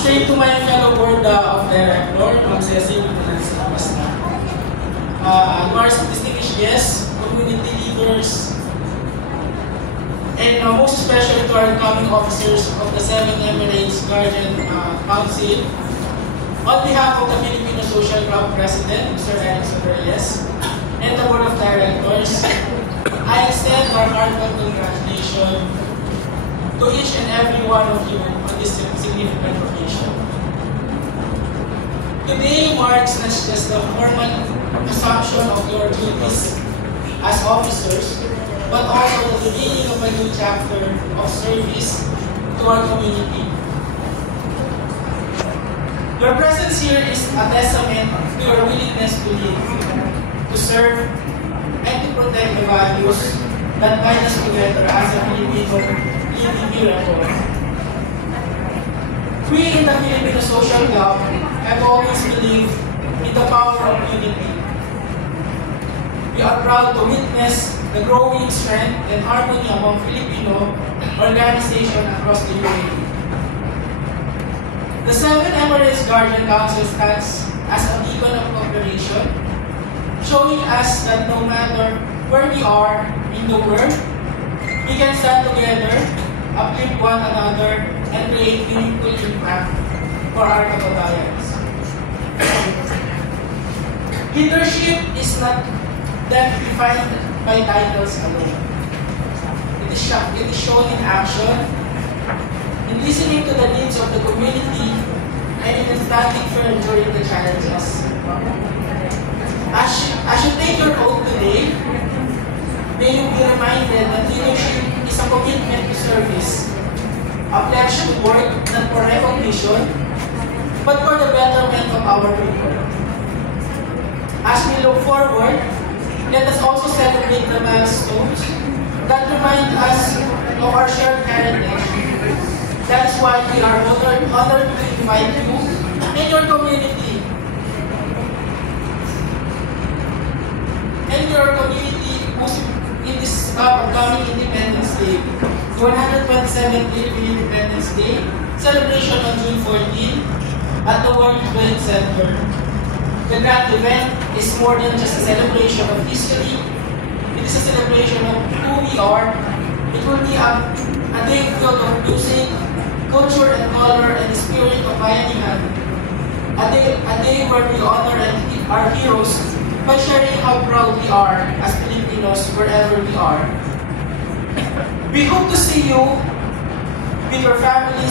Straight to my fellow board of director, Ma'am Cecil, Mars, distinguished guests, community leaders, and most especially to our incoming officers of the Seven Emirates Guardian Council. On behalf of the Filipino Social Club President, Mr. Eric Soberles, and the Board of Directors, I extend our heartfelt congratulations to each and every one of you on this significant occasion. Today marks not just the formal assumption of your duties as officers, but also the beginning of a new chapter of service to our community. Your presence here is a testament to your willingness to live, to serve, and to protect the values that bind us together as a Filipino living here abroad. We in the Filipino Social Club have always believed in the power of unity. We are proud to witness the growing strength and harmony among Filipino organizations across the UAE. The Seven Emirates Guardian Council stands as a beacon of cooperation, showing us that no matter where we are in the world, we can stand together, uplift one another, and create meaningful impact for our kababayans. Leadership is not defined by titles alone. It is shown in action, in listening to the needs of the community, and in standing firm during the challenges. As you take your oath today, may you be reminded that leadership is a commitment to service, a pledge to work not for recognition, but for the betterment of our people. As we look forward, let us also celebrate the milestones that remind us of our shared heritage. That is why we are honored to invite you and your community in this upcoming Independence Day, 127th Philippine Independence Day celebration on June 14 at the World Trade Center. The grand event is more than just a celebration of history. It is a celebration of who we are. It will be a day filled of music, culture and color, and the spirit of Bayanihan. A day where we honor our heroes by sharing how proud we are as Filipinos wherever we are. We hope to see you with your families